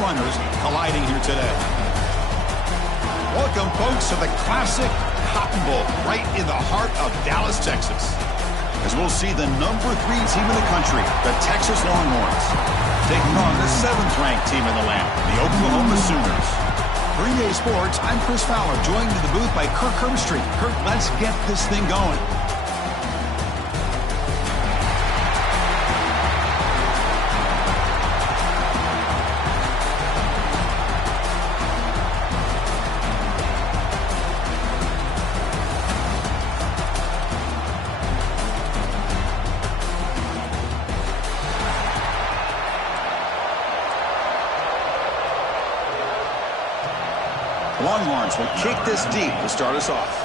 runners colliding here today. Welcome, folks, to the classic Cotton Bowl right in the heart of Dallas, Texas. As we'll see the number 3 team in the country, the Texas Longhorns, taking on the 7th-ranked team in the land, the Oklahoma Sooners. For EA Sports, I'm Chris Fowler, joined in the booth by Kirk Herbstreit. Kirk, let's get this thing going. The Longhorns will kick this deep to start us off.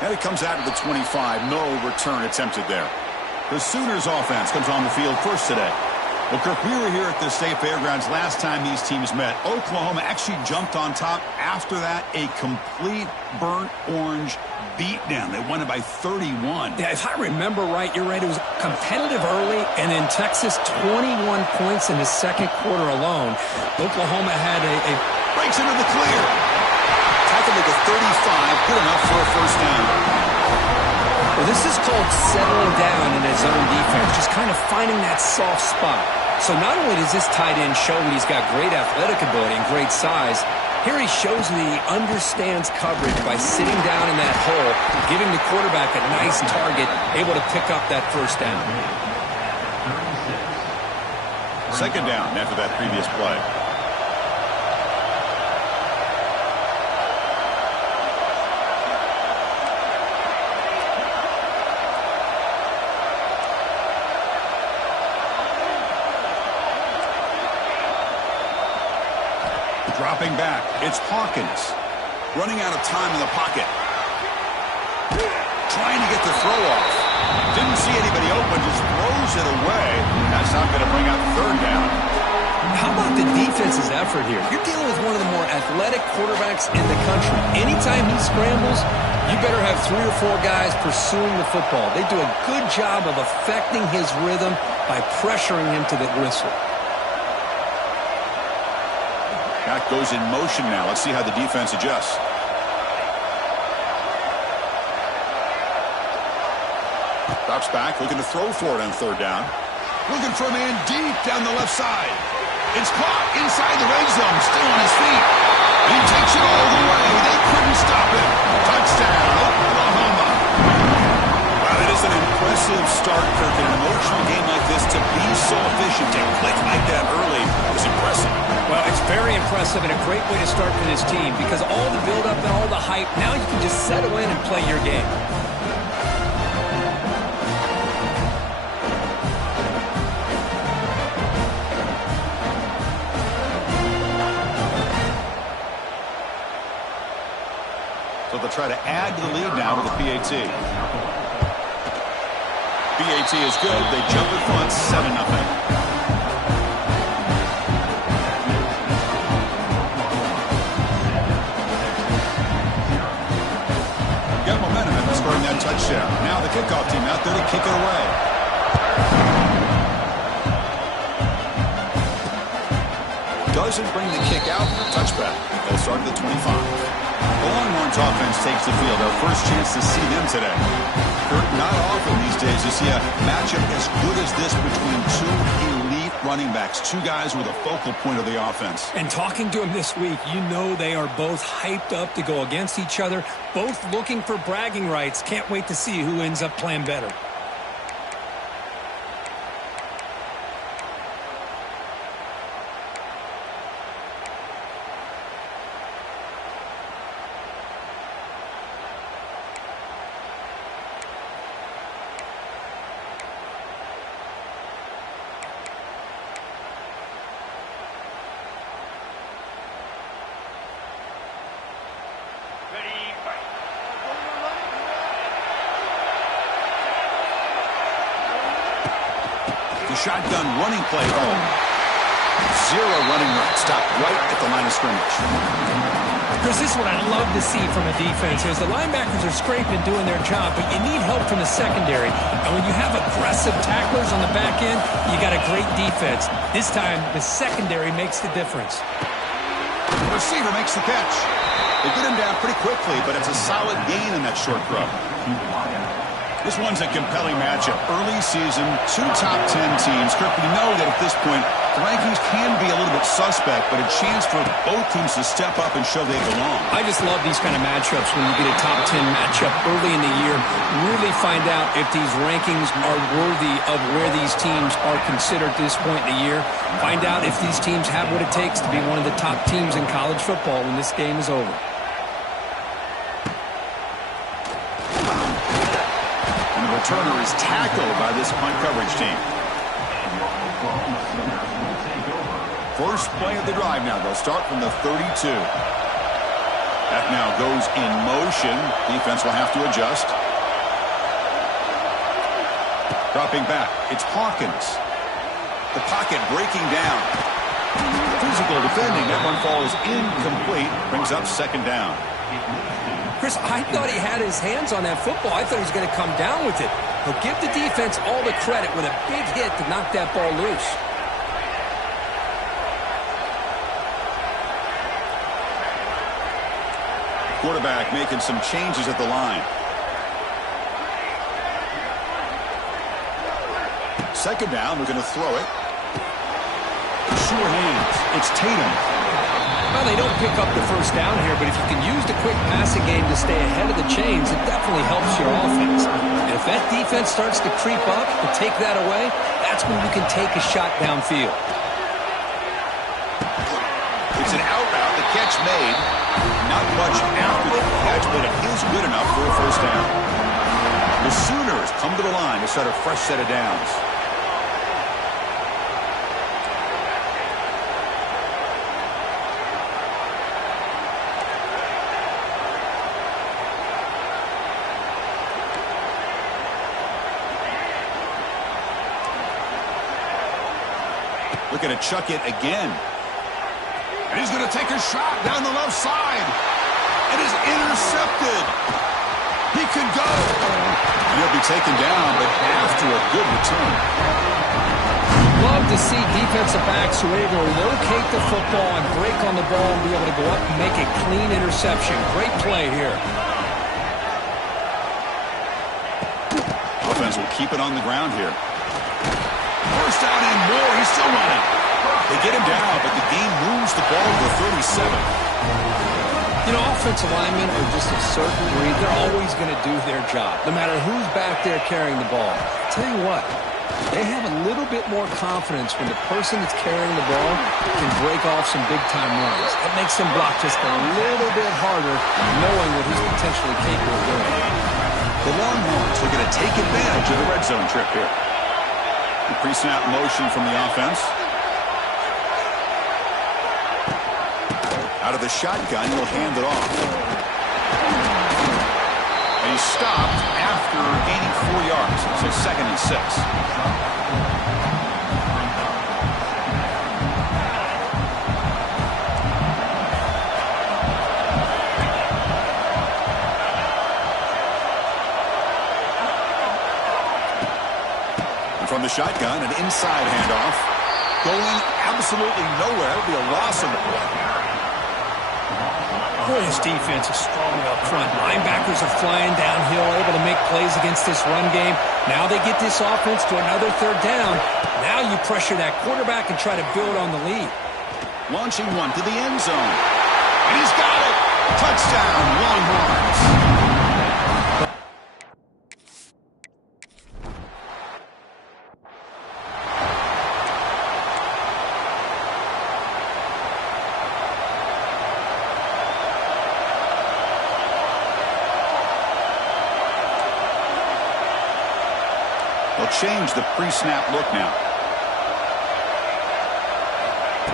And it comes out to the 25. No return attempted there. The Sooners offense comes on the field first today. Well, Kirk, we were here at the State Fairgrounds last time these teams met. Oklahoma actually jumped on top. After that, a complete burnt orange beatdown. They won it by 31. Yeah, if I remember right, you're right. It was competitive early, and then Texas 21 points in the second quarter alone. Oklahoma had a breaks into the clear. Tackle at the 35, good enough for a first down. Well, this is called settling down in his own defense, just kind of finding that soft spot. So not only does this tight end show that he's got great athletic ability and great size, here he shows that he understands coverage by sitting down in that hole, giving the quarterback a nice target, able to pick up that first down. Second down after that previous play. Dropping back, it's Hawkins. Running out of time in the pocket. Trying to get the throw off. Didn't see anybody open, just throws it away. That's not going to bring out third down. How about the defense's effort here? You're dealing with one of the more athletic quarterbacks in the country. Anytime he scrambles, you better have 3 or 4 guys pursuing the football. They do a good job of affecting his rhythm by pressuring him to the whistle. That goes in motion now. Let's see how the defense adjusts. Drops back, looking to throw for it on third down. Looking for a man deep down the left side. It's caught inside the red zone, still on his feet. He takes it all the way. They couldn't stop him. Touchdown, Oklahoma. Wow, that is an impressive start, Kirk. In an emotional game like this, to be so efficient, to click like that early is impressive. Well, it's very impressive and a great way to start for this team because all the build-up and all the hype, now you can just settle in and play your game. So they'll try to add to the lead now with the PAT. PAT is good. They jump in front, 7-0. Scoring that touchdown. Now the kickoff team out there to kick it away. Doesn't bring the kick out. Touchback. They'll start at the 25. The Longhorns offense takes the field. Our first chance to see them today. Kirk, not often these days you see a matchup as good as this between 2 elite running backs. 2 guys with a focal point of the offense. And talking to them this week, you know they are both hyped up to go against each other, both looking for bragging rights. Can't wait to see who ends up playing better. Shotgun running play home. 0 running right. Stopped right at the line of scrimmage. Chris, this is what I love to see from a defense. Is the linebackers are scraping, doing their job, but you need help from the secondary. And when you have aggressive tacklers on the back end, you got a great defense. This time, the secondary makes the difference. The receiver makes the catch. They get him down pretty quickly, but it's a solid gain in that short throw. This one's a compelling matchup. Early season, 2 top 10 teams. Kirk, we know that at this point, the rankings can be a little bit suspect, but a chance for both teams to step up and show they belong. I just love these kind of matchups when you get a top 10 matchup early in the year. Really find out if these rankings are worthy of where these teams are considered at this point in the year. Find out if these teams have what it takes to be one of the top teams in college football when this game is over. Returner is tackled by this punt coverage team. First play of the drive now. They'll start from the 32. That now goes in motion. Defense will have to adjust. Dropping back. It's Hawkins. The pocket breaking down. Physical defending. That one falls incomplete. Brings up second down. Chris, I thought he had his hands on that football. I thought he was going to come down with it. But give the defense all the credit with a big hit to knock that ball loose. Quarterback making some changes at the line. Second down, we're going to throw it. Sure hands. It's Tatum. Well, they don't pick up the first down here, but if you can use the quick passing game to stay ahead of the chains, it definitely helps your offense. And if that defense starts to creep up and take that away, that's when you can take a shot downfield. It's an out route. The catch made. Not much after the catch, but it is good enough for a first down. The Sooners come to the line to set a fresh set of downs. Looking to chuck it again. And he's going to take a shot down the left side. It is intercepted. He can go. And he'll be taken down, but after a good return. Love to see defensive backs who are able to locate the football and break on the ball and be able to go up and make a clean interception. Great play here. Offense will keep it on the ground here. First down and more. He's still running. They get him down, but the game moves the ball to the 37. You know, offensive linemen are just a certain breed. They're always going to do their job, no matter who's back there carrying the ball. I'll tell you what, they have a little bit more confidence when the person that's carrying the ball can break off some big-time runs. That makes them block just a little bit harder, knowing what he's potentially capable of doing. The Longhorns are going to take advantage of the red zone trip here. The pre-snap motion from the offense. Out of the shotgun, he'll hand it off. And he's stopped after gaining 4 yards. So 2nd and 6. And from the shotgun, an inside handoff. Going absolutely nowhere. It'll be a loss on the play. Boy, this defense is strong up front. Linebackers are flying downhill, able to make plays against this run game. Now they get this offense to another 3rd down. Now you pressure that quarterback and try to build on the lead. Launching one to the end zone. And he's got it. Touchdown, Longhorns. They'll change the pre-snap look now.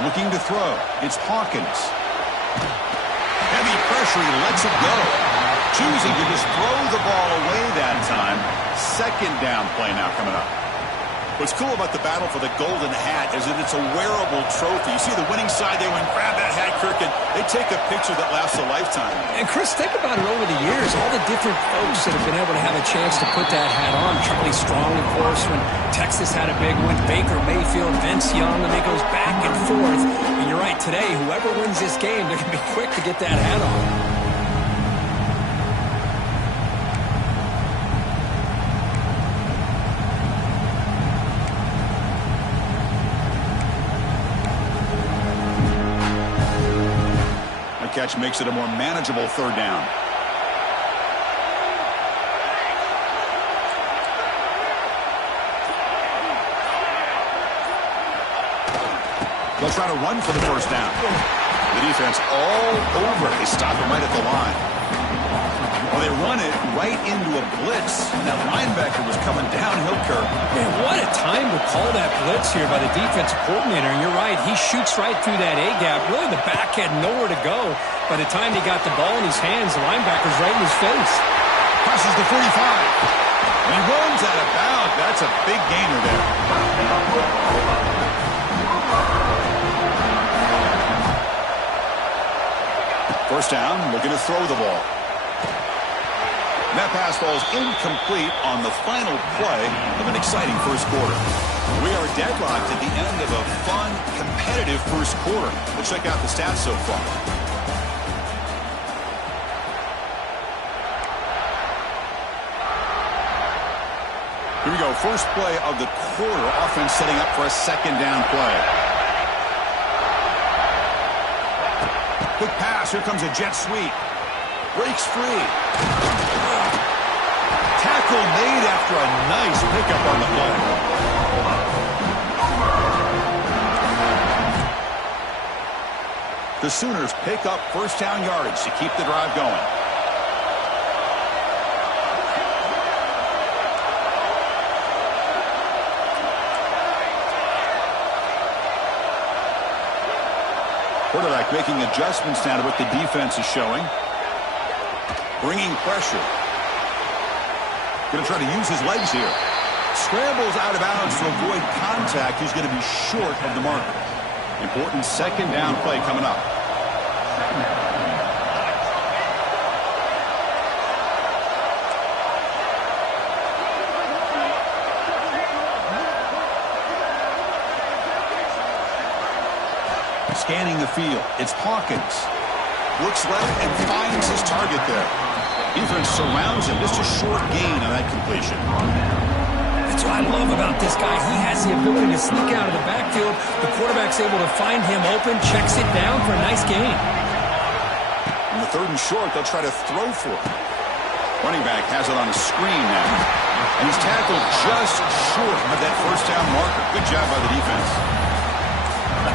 Looking to throw. It's Hawkins. Heavy pressure. He lets it go. Choosing to just throw the ball away that time. 2nd down play now coming up. What's cool about the battle for the golden hat is that it's a wearable trophy. You see the winning side, they went and grab that hat, Kirk, and they take a picture that lasts a lifetime. And Chris, think about it over the years, all the different folks that have been able to have a chance to put that hat on. Charlie Strong, of course, when Texas had a big one, Baker Mayfield, Vince Young, and it goes back and forth. And you're right, today, whoever wins this game, they're going to be quick to get that hat on. Catch makes it a more manageable third down. They'll try to run for the first down. The defense all over. They stop him right at the line. Well, they run it right into a blitz. And that linebacker was coming downhill, Kirk. Man, what a time to call that blitz here by the defensive coordinator. And you're right, he shoots right through that A-gap. Really, the back had nowhere to go. By the time he got the ball in his hands, the linebacker's right in his face. Crosses the 45. And he runs out of bounds. That's a big gainer there. First down, looking to throw the ball. That pass falls incomplete on the final play of an exciting first quarter. We are deadlocked at the end of a fun, competitive first quarter. We'll check out the stats so far. Here we go. First play of the quarter. Offense setting up for a second down play. Quick pass. Here comes a jet sweep. Breaks free. Tackle made after a nice pickup on the play. The Sooners pick up first down yardage to keep the drive going. Quarterback making adjustments now to what the defense is showing. Bringing pressure. Going to try to use his legs here. Scrambles out of bounds to avoid contact. He's going to be short of the marker. Important second down play coming up. Scanning the field. It's Hawkins. Looks left and finds his target there. Defense surrounds him. Just a short gain on that completion. That's what I love about this guy. He has the ability to sneak out of the backfield. The quarterback's able to find him open, checks it down for a nice gain. On the third and short, they'll try to throw for it. Running back has it on a screen now. And he's tackled just short of that first down marker. Good job by the defense.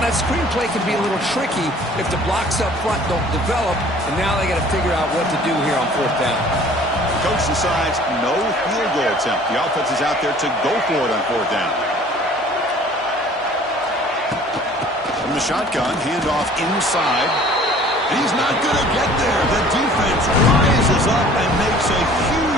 That screenplay can be a little tricky if the blocks up front don't develop, and now they got to figure out what to do here on fourth down. Coach decides no field goal attempt. The offense is out there to go for it on fourth down. From the shotgun, handoff inside. And he's not going to get there. The defense rises up and makes a huge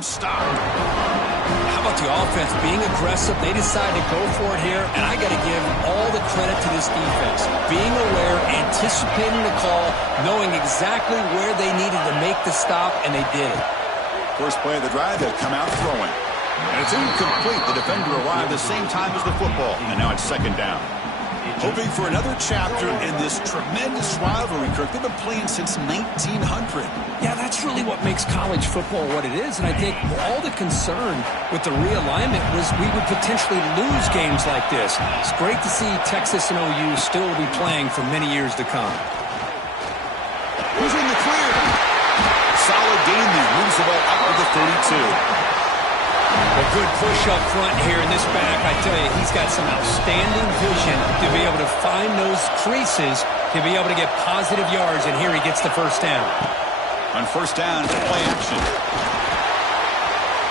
stop. How about the offense being aggressive? They decide to go for it here, and I got to give all the credit to this defense. Being aware, anticipating the call, knowing exactly where they needed to make the stop, and they did it. First play of the drive, they've come out throwing. And it's incomplete. The defender arrived the same time as the football, and now it's second down. Hoping for another chapter in this tremendous rivalry, Kirk. They've been playing since 1900. Yeah, that's really what makes college football what it is. And I think all the concern with the realignment was we would potentially lose games like this. It's great to see Texas and OU still be playing for many years to come. Who's in the clear? Solid gain there. Moves the ball up to the 32. A good push up front here in this back. I tell you, he's got some outstanding vision to be able to find those creases, to be able to get positive yards, and here he gets the first down. On first down, play action.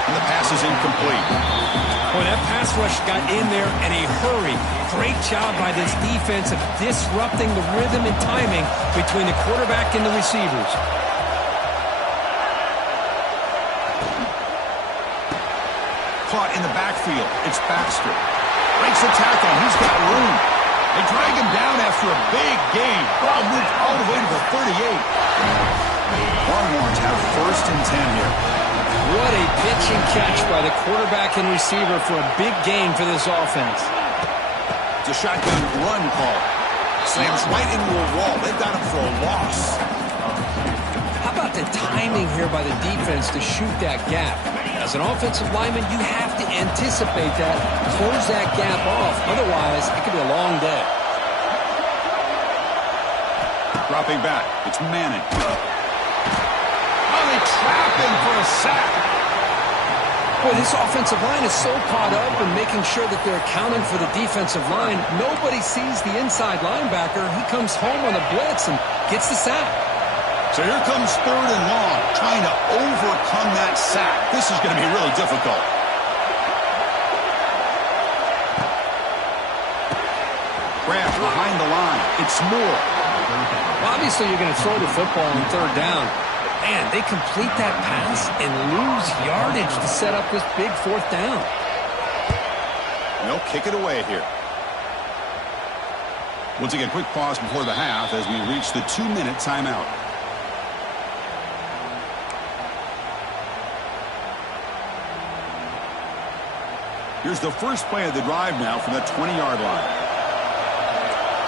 And the pass is incomplete. Boy, that pass rush got in there in a hurry. Great job by this defense of disrupting the rhythm and timing between the quarterback and the receivers. Caught in the backfield. It's Baxter. Breaks the tackle. He's got room. They drag him down after a big gain. Ball moved all the way to the 38. Longhorns have 1st and 10 here. What a pitch and catch by the quarterback and receiver for a big gain for this offense. It's a shotgun run call. Slams right into a wall. They've got him for a loss. How about the timing here by the defense to shoot that gap? As an offensive lineman, you have to anticipate that, close that gap off. Otherwise, it could be a long day. Dropping back. It's Manning. Oh, they trap him for a sack. Boy, this offensive line is so caught up in making sure that they're accounting for the defensive line. Nobody sees the inside linebacker. He comes home on the blitz and gets the sack. So here comes 3rd and long, trying to overcome that sack. This is going to be really difficult. Grab behind the line. It's Moore. Well, obviously, you're going to throw the football on 3rd down. Man, they complete that pass and lose yardage to set up this big 4th down. They'll kick it away here. We'll take a quick pause before the half as we reach the 2-minute timeout. Here's the first play of the drive now from the 20-yard line.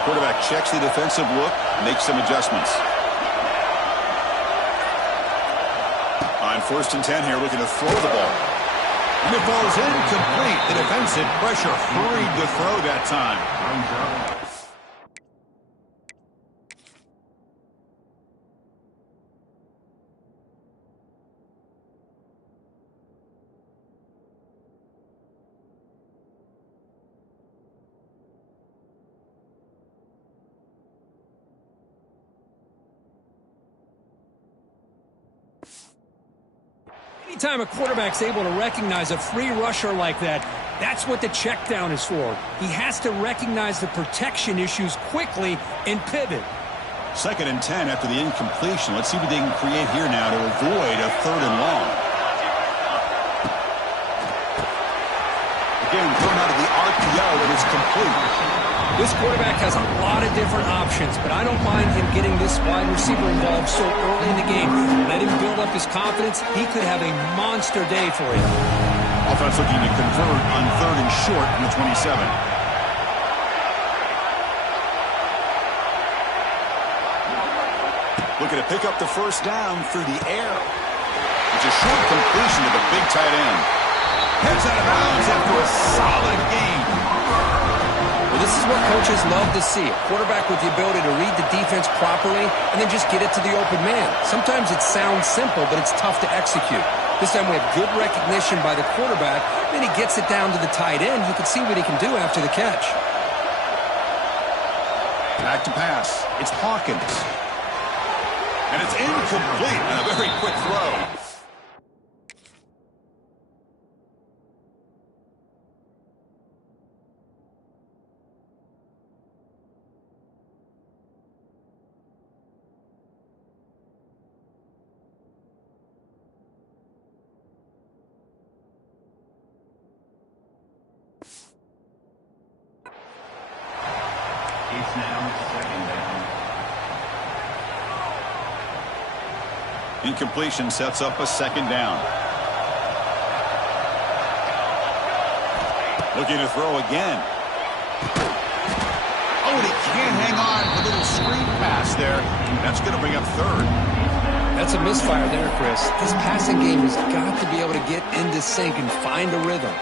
Quarterback checks the defensive look, makes some adjustments. On 1st and 10 here, looking to throw the ball. And it falls incomplete. The defensive pressure hurried to throw that time. Anytime a quarterback's able to recognize a free rusher like that, that's what the check down is for. He has to recognize the protection issues quickly and pivot. 2nd and 10 after the incompletion. Let's see what they can create here now to avoid a 3rd and long. Again, thrown out of the RPO, and it's complete. This quarterback has a lot of different options, but I don't mind him getting this wide receiver involved so early in the game. Let him build up his confidence. He could have a monster day for you. Offense looking to convert on 3rd and short from the 27. Looking to pick up the 1st down through the air. It's a short completion to the big tight end. Heads out of bounds after a solid game. Well, this is what coaches love to see. A quarterback with the ability to read the defense properly and then just get it to the open man. Sometimes it sounds simple, but it's tough to execute. This time we have good recognition by the quarterback. Then he gets it down to the tight end. You can see what he can do after the catch. Back to pass. It's Hawkins. And it's incomplete on a very quick throw. It's now 2nd down. Incompletion sets up a 2nd down. Looking to throw again. Oh, and he can't hang on. A little screen pass there. That's going to bring up 3rd. That's a misfire there, Chris. This passing game has got to be able to get into sync and find a rhythm.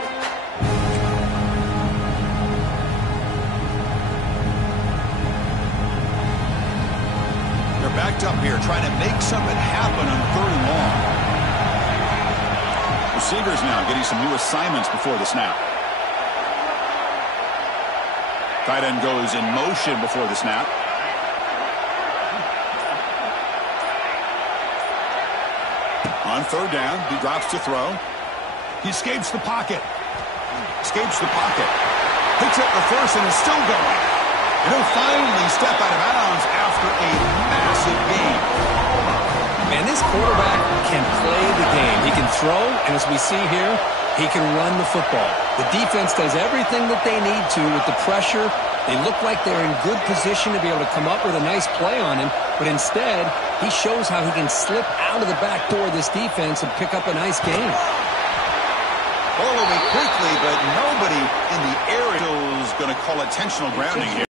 Backed up here, trying to make something happen on 3rd and long. Receivers now getting some new assignments before the snap. Tight end goes in motion before the snap. On 3rd down, he drops to throw. He escapes the pocket. Escapes the pocket. Picks up the first and is still going. And he'll finally step out of bounds after a massive gain. Man, this quarterback can play the game. He can throw, and as we see here, he can run the football. The defense does everything that they need to with the pressure. They look like they're in good position to be able to come up with a nice play on him, but instead, he shows how he can slip out of the back door of this defense and pick up a nice gain. Ball away quickly, but nobody in the area is going to call intentional grounding here.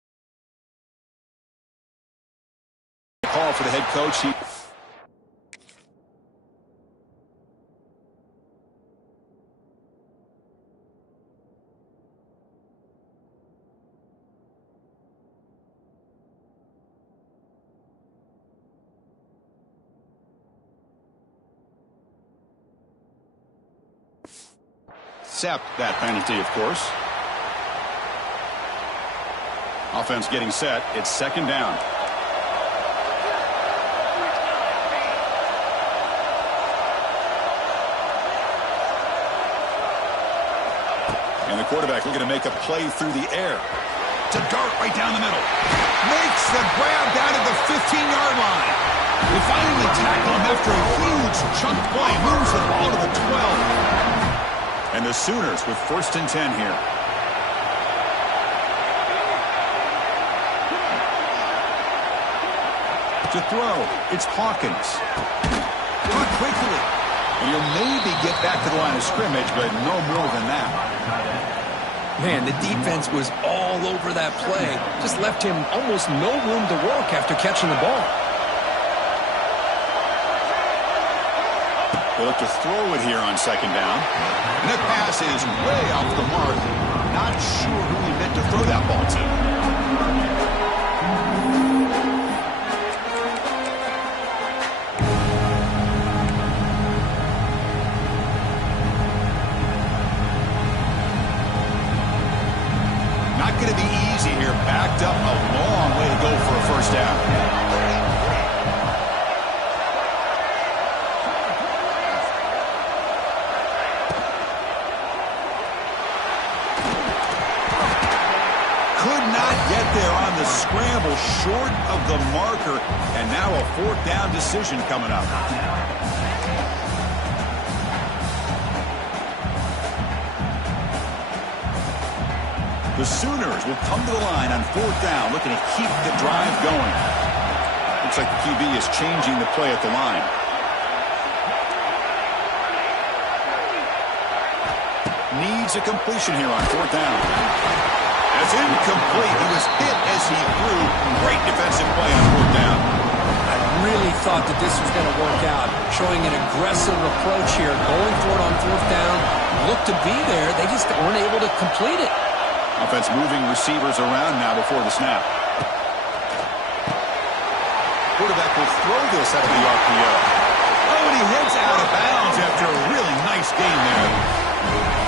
Call for the head coach. Accept that penalty, of course. Offense getting set. It's second down. And the quarterback looking to make a play through the air. To dart right down the middle. Makes the grab down at the 15-yard line. They finally tackle him after a huge chunk play. Moves the ball to the 12. And the Sooners with 1st and 10 here. To throw, it's Hawkins. Caught quickly. And he'll maybe get back to the line of scrimmage, but no more than that. Man, the defense was all over that play. Just left him almost no room to work after catching the ball. They look to throw it here on second down. And that pass is way off the mark. Not sure who he meant to throw that ball to. Not going to be easy here. Backed up a long way to go for a first down. There on the scramble, short of the marker, and now a 4th down decision coming up. The Sooners will come to the line on 4th down, looking to keep the drive going. Looks like the QB is changing the play at the line. Needs a completion here on 4th down. It's incomplete. He was hit as he threw. Great defensive play on 4th down. I really thought that this was going to work out. Showing an aggressive approach here. Going for it on 4th down. Looked to be there. They just weren't able to complete it. Offense moving receivers around now before the snap. Quarterback will throw this out of the RPO. Oh, and he heads out of bounds after a really nice game there.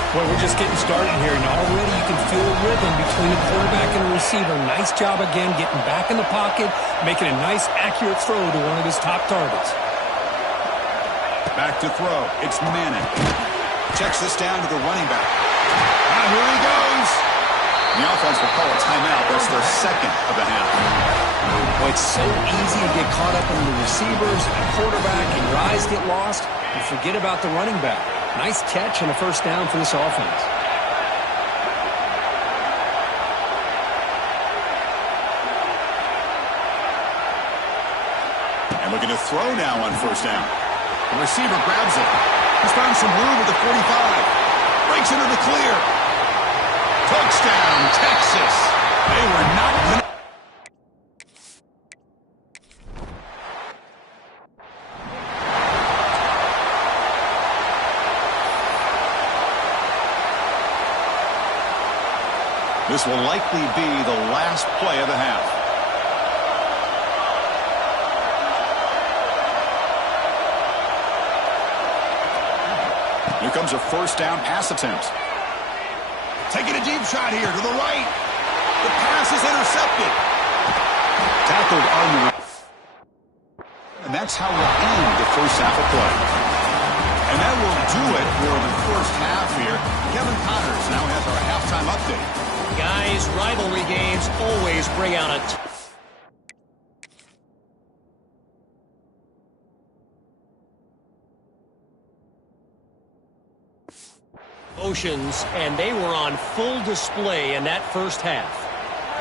Well, we're just getting started here, and already you can feel a rhythm between the quarterback and the receiver. Nice job again, getting back in the pocket, making a nice, accurate throw to one of his top targets. Back to throw. It's Manning. Checks this down to the running back. Now here he goes. The offense will call a timeout. That's their 2nd of the half. Well, it's so easy to get caught up in the receivers and the quarterback, and your eyes get lost. You forget about the running back. Nice catch and a first down for this offense. And looking to throw now on 1st down. The receiver grabs it. He's found some room at the 45. Breaks into the clear. Touchdown, Texas. They were not going to. This will likely be the last play of the half. Here comes a 1st down pass attempt. Taking a deep shot here to the right. The pass is intercepted. Tackled on the... And that's how we'll end the first half of play. And that will do it for the first half here. Kevin Connors now has our halftime update. Guys, rivalry games always bring out a emotions, and they were on full display in that first half.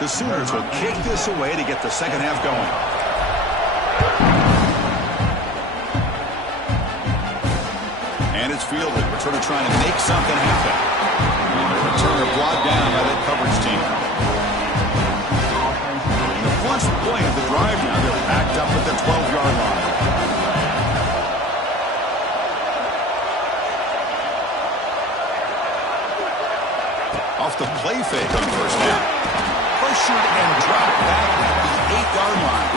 The Sooners will kick this away to get the second half going. And it's fielded. Returner trying to make something happen. The returner brought down by that coverage team. In the first play of the drive now, they're backed up at the 12-yard line. Off the play fake on first down. Pressured and dropped back at the 8-yard line.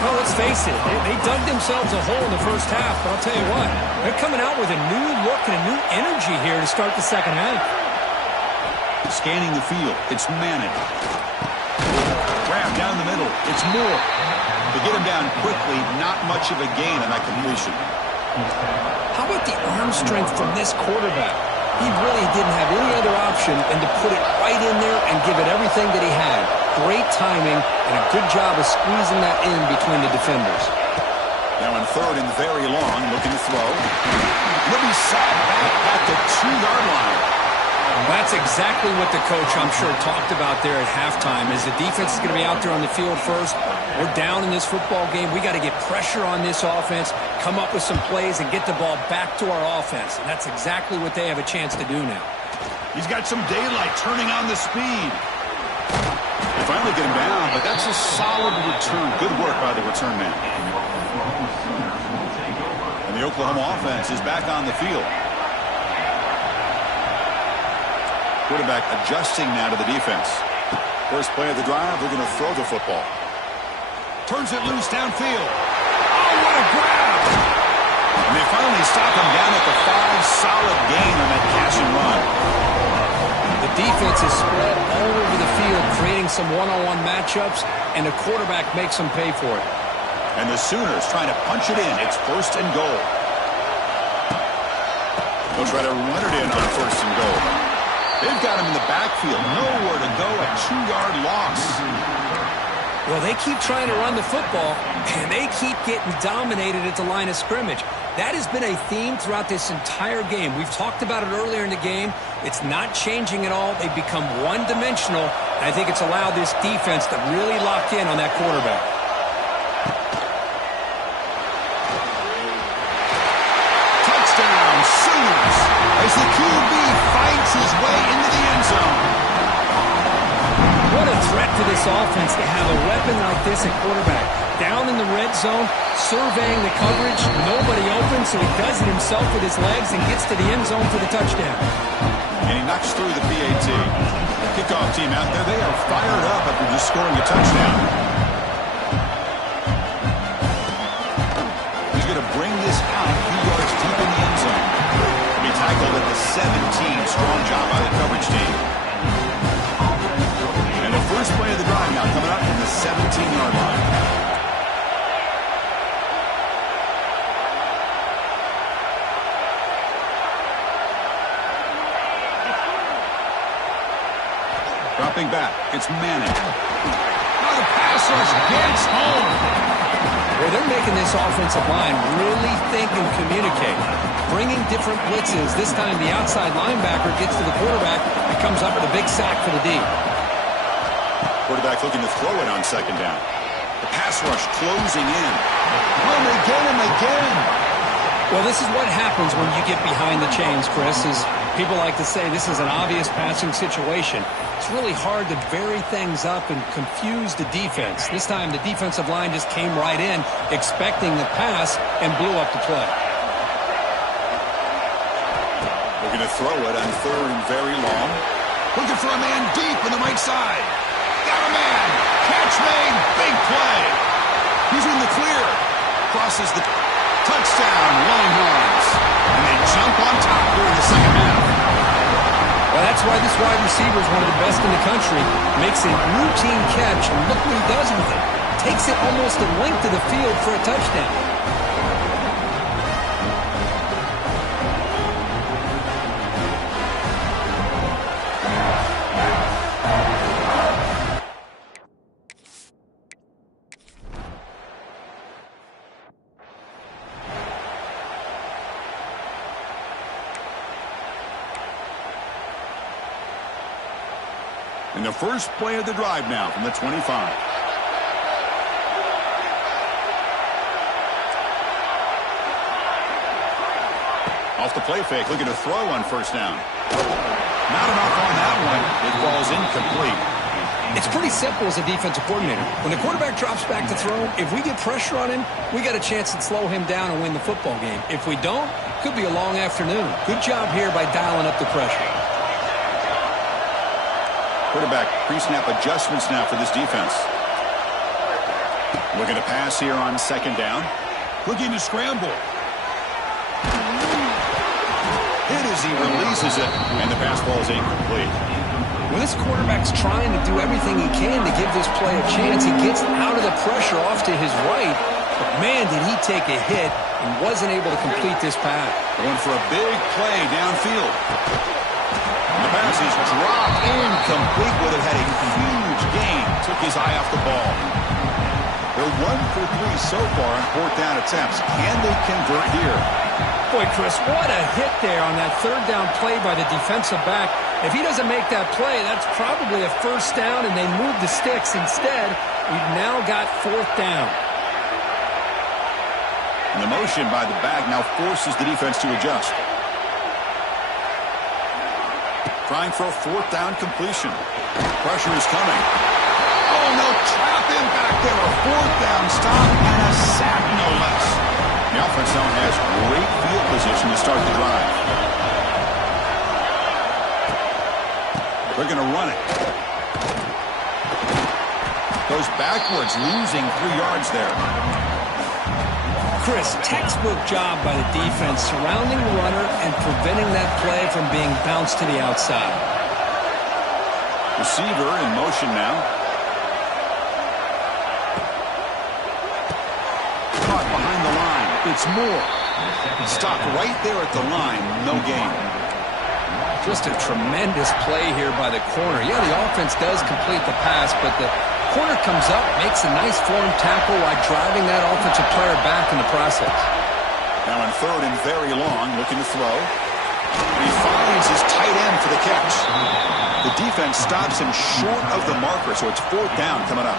Well, let's face it, they dug themselves a hole in the first half, but I'll tell you what, they're coming out with a new look and a new energy here to start the second half. Scanning the field, it's Manning. Grab down the middle, it's Moore. To get him down quickly, not much of a gain on that completion. How about the arm strength from this quarterback? He really didn't have any other option than to put it right in there and give it everything that he had. Great timing and a good job of squeezing that in between the defenders. Now in third and very long, looking to throw. He'll be sacked back at the 2-yard line. That's exactly what the coach, I'm sure, talked about there at halftime, is the defense is going to be out there on the field first. We're down in this football game. We got to get pressure on this offense, come up with some plays, and get the ball back to our offense. And that's exactly what they have a chance to do now. He's got some daylight turning on the speed. They finally get him down, but that's a solid return. Good work by the return man. And the Oklahoma offense is back on the field. Quarterback adjusting now to the defense. First play of the drive, they're going to throw the football. Turns it loose downfield. Oh, what a grab! And they finally stop him down at the 5. Solid gain on that catch and run. The defense is spread all over the field, creating some one-on-one matchups, and the quarterback makes them pay for it. And the Sooners trying to punch it in. It's first and goal. They'll try to run it in on first and goal. They've got him in the backfield. Nowhere to go. A 2-yard loss. Well, they keep trying to run the football, and they keep getting dominated at the line of scrimmage. That has been a theme throughout this entire game. We've talked about it earlier in the game. It's not changing at all. They've become one-dimensional, and I think it's allowed this defense to really lock in on that quarterback. Touchdown, Sooners, as the QB fights his way into the end zone. What a threat to this offense to have a weapon like this at quarterback. Down in the red zone, surveying the coverage, nobody open, so he does it himself with his legs and gets to the end zone for the touchdown. And he knocks through the PAT. The kickoff team out there, they are fired up after just scoring a touchdown. He's going to bring this out a few yards deep in the end zone. He tackled at the 17. Strong job by the coverage team. And the first play of the drive now coming up from the 17-yard line. Dropping back, it's Manning. Now the pass rush gets home. Well, they're making this offensive line really think and communicate. Bringing different blitzes. This time the outside linebacker gets to the quarterback and comes up with a big sack for the D. Quarterback looking to throw it on second down. The pass rush closing in. Oh, they get him again. Well, this is what happens when you get behind the chains, Chris, is people like to say this is an obvious passing situation. It's really hard to vary things up and confuse the defense. This time the defensive line just came right in, expecting the pass, and blew up the play. Looking to throw it on third and very long. Looking for a man deep on the right side. Got a man. Catch made. Big play. He's in the clear. Crosses the touchdown. Longhorns. And they jump on top here in the second half. Well, that's why this wide receiver is one of the best in the country. Makes a routine catch, and look what he does with it. Takes it almost a length of the field for a touchdown. And the first play of the drive now from the 25. Off the play fake, looking to throw on first down. Not enough on that one. It falls incomplete. It's pretty simple as a defensive coordinator. When the quarterback drops back to throw, if we get pressure on him, we got a chance to slow him down and win the football game. If we don't, could be a long afternoon. Good job here by dialing up the pressure. Quarterback pre-snap adjustments now for this defense. Looking to pass here on second down. Looking to scramble. Hit as he releases it, and the pass ball is incomplete. When this quarterback's trying to do everything he can to give this play a chance, he gets out of the pressure off to his right. But, man, did he take a hit and wasn't able to complete this pass. Going for a big play downfield. The pass is dropped incomplete. Would have had a huge gain. Took his eye off the ball. They're 1 for 3 so far on fourth down attempts. Can they convert here? Boy, Chris, what a hit there on that third down play by the defensive back. If he doesn't make that play, that's probably a first down, and they move the sticks. Instead, we've now got fourth down. And the motion by the back now forces the defense to adjust. Trying for a fourth down completion. Pressure is coming. Oh, no, trap him back there. A fourth down stop and a sack, no less. The offense now has great field position to start the drive. They're going to run it. Goes backwards, losing 3 yards there. Chris, textbook job by the defense surrounding the runner and preventing that play from being bounced to the outside. Receiver in motion now. Caught behind the line. It's Moore. Stopped right there at the line. No gain. Just a tremendous play here by the corner. Yeah, the offense does complete the pass, but the corner comes up, makes a nice form tackle while driving that offensive player back in the process. Now on third and very long, looking to throw. He finds his tight end for the catch. The defense stops him short of the marker, so it's fourth down coming up.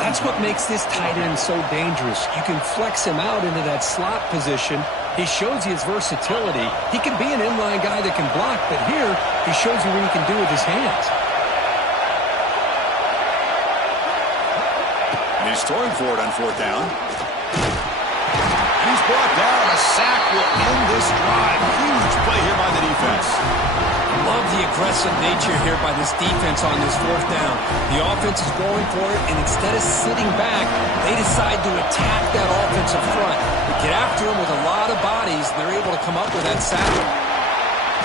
That's what makes this tight end so dangerous. You can flex him out into that slot position. He shows you his versatility. He can be an inline guy that can block, but here he shows you what he can do with his hands. And he's throwing for it on fourth down. He's brought down. A sack will end this drive. Huge play here by the defense. Love the aggressive nature here by this defense on this fourth down. The offense is going for it, and instead of sitting back, they decide to attack that offensive front. They get after him with a lot of bodies, and they're able to come up with that sack.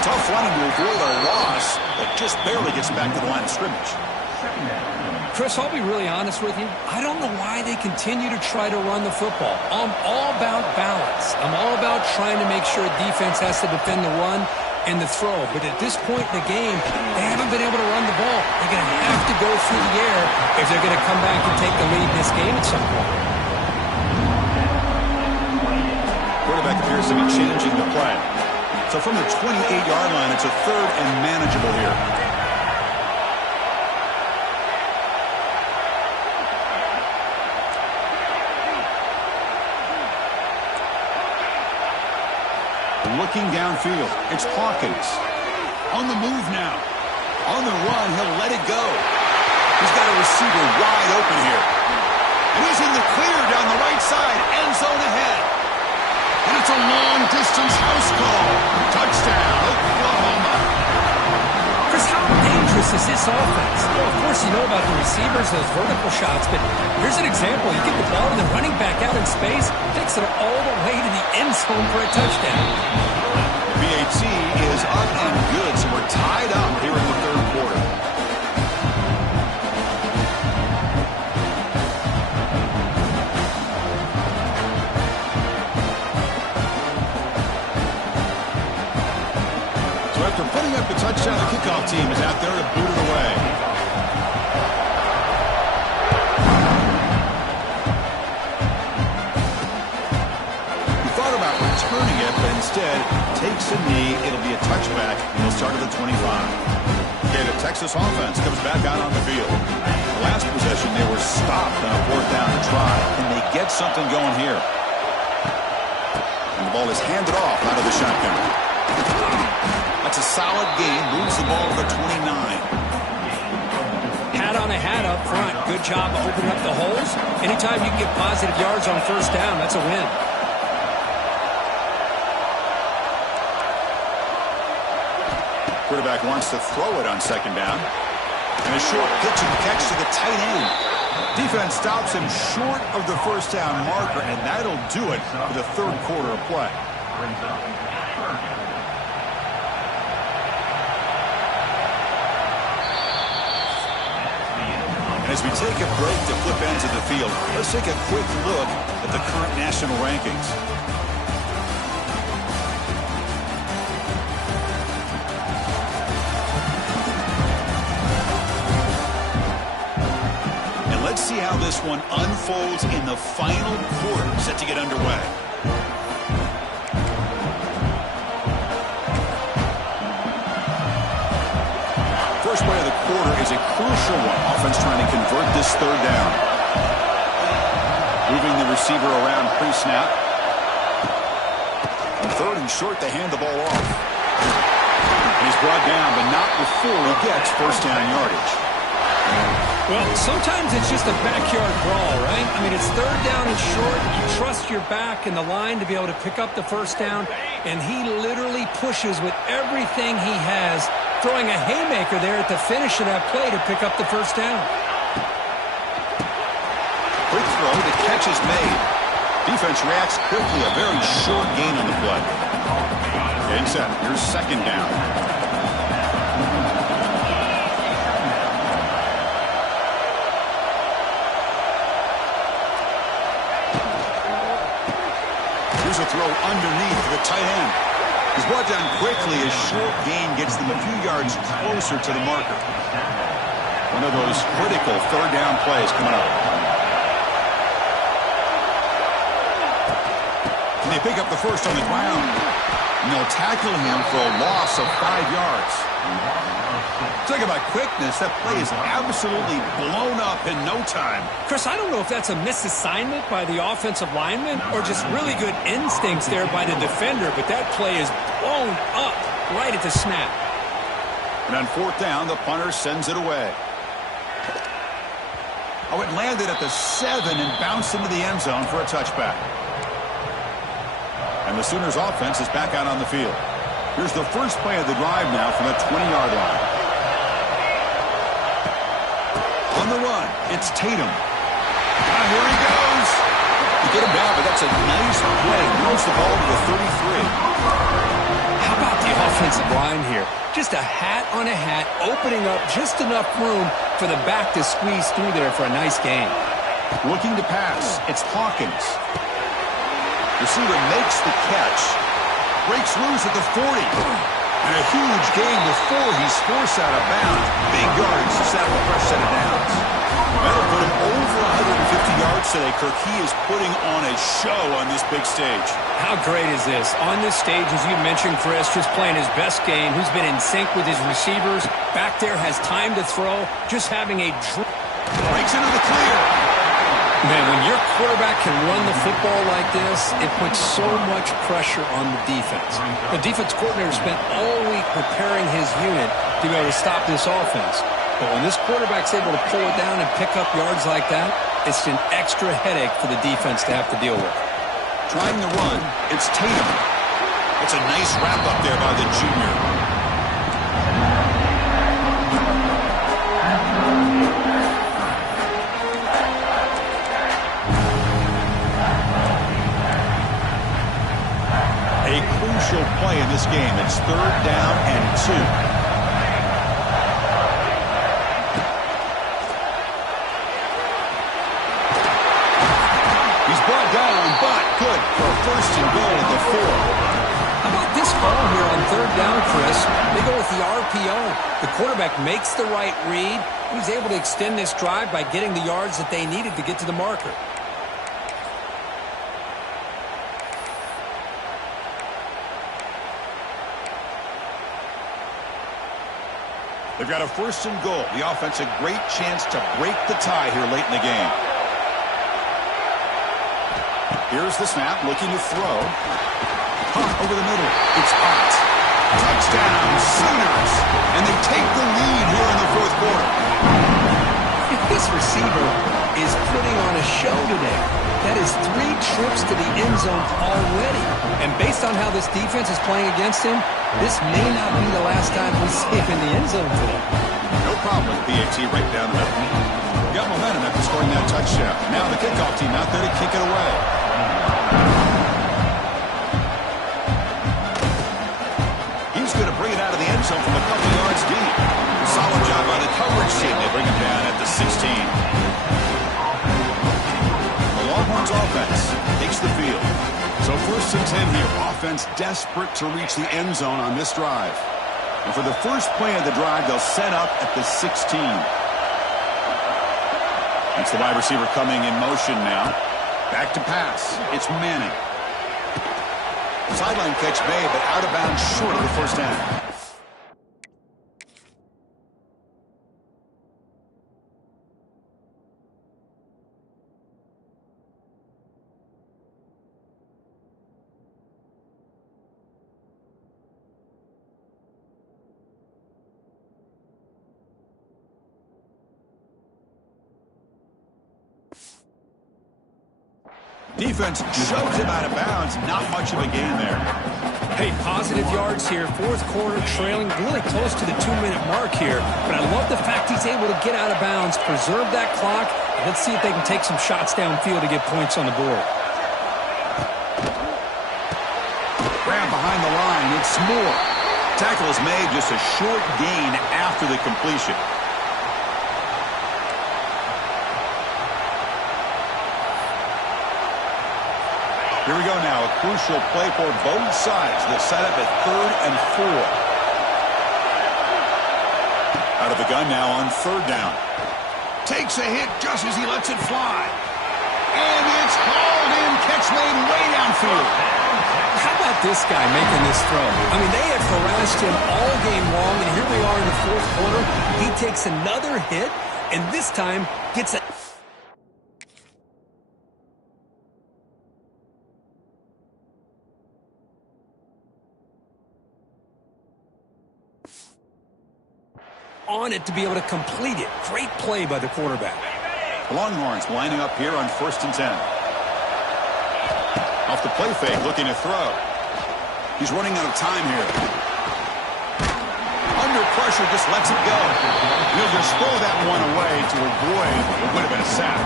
Tough running to avoid a loss, but just barely gets back to the line of scrimmage. Chris, I'll be really honest with you. I don't know why they continue to try to run the football. I'm all about balance. I'm all about trying to make sure defense has to defend the run and the throw. But at this point in the game, they haven't been able to run the ball. They're going to have to go through the air if they're going to come back and take the lead in this game at some point. Quarterback appears to be changing the play. So from the 28-yard line, it's a third and manageable here. Looking downfield, it's Hawkins. On the move now. On the run, he'll let it go. He's got a receiver wide open here. And he's in the clear down the right side, end zone ahead. And it's a long-distance house call. Touchdown, Oklahoma. Chris, how dangerous is this offense? Well, of course, you know about the receivers, those vertical shots, but here's an example. You get the ball to the running back out in space, takes it all the way to the end zone for a touchdown. BAT is up and good, so we're tied up here in the third quarter. So after putting up the touchdown, the kickoff team is out there to boot it away. Returning it, but instead takes a knee. It'll be a touchback, and he'll start at the 25. Okay, the Texas offense comes back out on the field. The last possession, they were stopped on a 4th down try. Can they get something going here? And the ball is handed off out of the shotgun. That's a solid gain. Moves the ball to the 29. Hat on a hat up front. Good job of opening up the holes. Anytime you can get positive yards on 1st down, that's a win. Quarterback wants to throw it on 2nd down. And a short pitch and catch to the tight end. Defense stops him short of the 1st down marker, and that'll do it for the 3rd quarter of play. And as we take a break to flip ends of the field, let's take a quick look at the current national rankings. Let's see how this one unfolds in the final quarter, set to get underway. First play of the quarter is a crucial one. Offense trying to convert this 3rd down. Moving the receiver around pre-snap. On 3rd and short, they hand the ball off. And he's brought down, but not before he gets 1st down yardage. Well, sometimes it's just a backyard brawl, right? I mean, it's 3rd down and short. You trust your back and the line to be able to pick up the 1st down, and he literally pushes with everything he has, throwing a haymaker there at the finish of that play to pick up the 1st down. Quick throw, the catch is made. Defense reacts quickly, a very short gain on the play. Getting set, here's 2nd down. A throw underneath for the tight end. He's brought down quickly. A short gain gets them a few yards closer to the marker. One of those critical 3rd down plays coming up. And they pick up the 1st on the ground. And they'll tackle him for a loss of 5 yards. Talk about quickness. That play is absolutely blown up in no time. Chris, I don't know if that's a misassignment by the offensive lineman or just really good instincts there by the defender, but that play is blown up right at the snap. And on 4th down, the punter sends it away. Oh, it landed at the 7 and bounced into the end zone for a touchback. And the Sooners offense is back out on the field. Here's the first play of the drive now from the 20-yard line. On the run, it's Tatum. Ah, here he goes. You get him down, but that's a nice play. Moves the ball to the 33. How about the offensive line here? Just a hat on a hat, opening up just enough room for the back to squeeze through there for a nice gain. Looking to pass, it's Hawkins. Receiver makes the catch. Breaks loose at the 40. And a huge gain before he's forced out of bounds. Big yards to settle a fresh set of downs. That'll put him over 150 yards today. Kirk, he is putting on a show on this big stage. How great is this? On this stage, as you mentioned, Chris, just playing his best game. He's been in sync with his receivers. Back there, has time to throw. Just having a... Breaks into the clear. Man, when your quarterback can run the football like this, it puts so much pressure on the defense. The defense coordinator spent all week preparing his unit to be able to stop this offense. But when this quarterback's able to pull it down and pick up yards like that, it's an extra headache for the defense to have to deal with. Trying to run, it's Tatum. It's a nice wrap-up there by the junior. A crucial play in this game. It's 3rd down and 2. He's brought down, but good for a 1st and goal at the 4. How about this call here on 3rd down, Chris? They go with the RPO. The quarterback makes the right read. He was able to extend this drive by getting the yards that they needed to get to the marker. They've got a first and goal. The offense a great chance to break the tie here late in the game. Here's the snap, looking to throw. Punt over the middle. It's caught. Touchdown, Sooners. And they take the lead here in the fourth quarter. This receiver is putting on a show today. That is 3 trips to the end zone already. And based on how this defense is playing against him, this may not be the last time we see him in the end zone today. No problem with PAT right down the middle. Got momentum after scoring that touchdown. Now the kickoff team out there to kick it away. He's going to bring it out of the end zone from a couple yards deep. Solid job by the coverage team. They bring him down at the 16. Longhorns offense takes the field. So first and 10 here. Offense desperate to reach the end zone on this drive. And for the first play of the drive, they'll set up at the 16. It's the wide receiver coming in motion now. Back to pass. It's Manning. Sideline catch made, but out of bounds short of the first down. Defense shoves him out of bounds. Not much of a gain there. Hey, positive yards here. Fourth quarter trailing really close to the 2-minute mark here. But I love the fact he's able to get out of bounds, preserve that clock. And let's see if they can take some shots downfield to get points on the board. Grab behind the line. It's Moore. Tackle is made, just a short gain after the completion. Here we go now, a crucial play for both sides. They'll set up at 3rd and 4. Out of the gun now on 3rd down. Takes a hit just as he lets it fly. And it's hauled in, catch made way downfield. How about this guy making this throw? I mean, they have harassed him all game long, and here we are in the fourth quarter. He takes another hit, and this time gets a... on it to be able to complete it. Great play by the quarterback. The Longhorns lining up here on 1st and 10. Off the play fake, looking to throw. He's running out of time here. Under pressure, just lets it go. He'll just throw that one away to avoid what would have been a sack.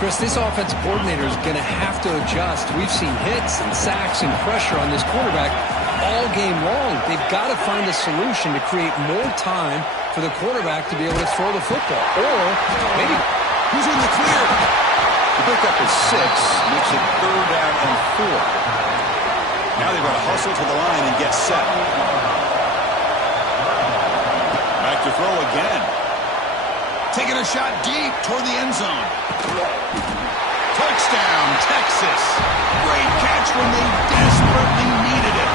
Chris, this offensive coordinator is going to have to adjust. We've seen hits and sacks and pressure on this quarterback all game long. They've got to find a solution to create more time for the quarterback to be able to throw the football. Or maybe... Who's in the clear? The pickup is 6, makes it 3rd down and 4. Now they've got to hustle to the line and get set. Back to throw again. Taking a shot deep toward the end zone. Touchdown, Texas. Great catch when they desperately needed it.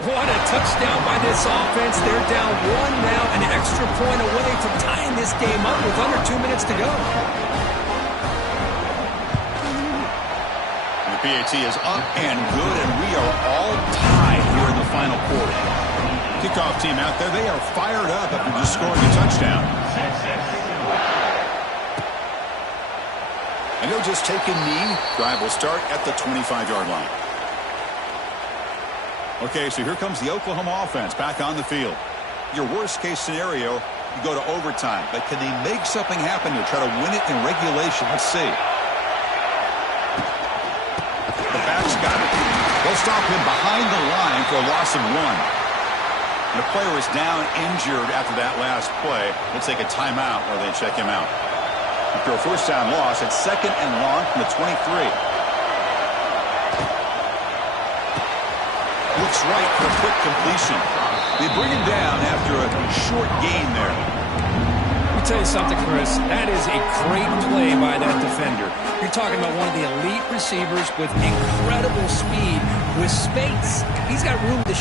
What a touchdown by this offense. They're down 1 now, an extra point away from tying this game up with under 2 minutes to go. The PAT is up and good, and we are all tied here in the final quarter. Kickoff team out there, they are fired up after just scoring a touchdown. And they'll just take a knee. Drive will start at the 25-yard line. Okay, so here comes the Oklahoma offense back on the field. Your worst-case scenario, you go to overtime. But can they make something happen to try to win it in regulation? Let's see. The back's got it. They'll stop him behind the line for a loss of 1. And the player is down injured after that last play. Let's take a timeout while they check him out. After a first down loss, it's 2nd and long from the 23. looks right for a quick completion. They bring him down after a short gain there. Let me tell you something, Chris. That is a great play by that defender. You're talking about one of the elite receivers with incredible speed, with space. He's got room to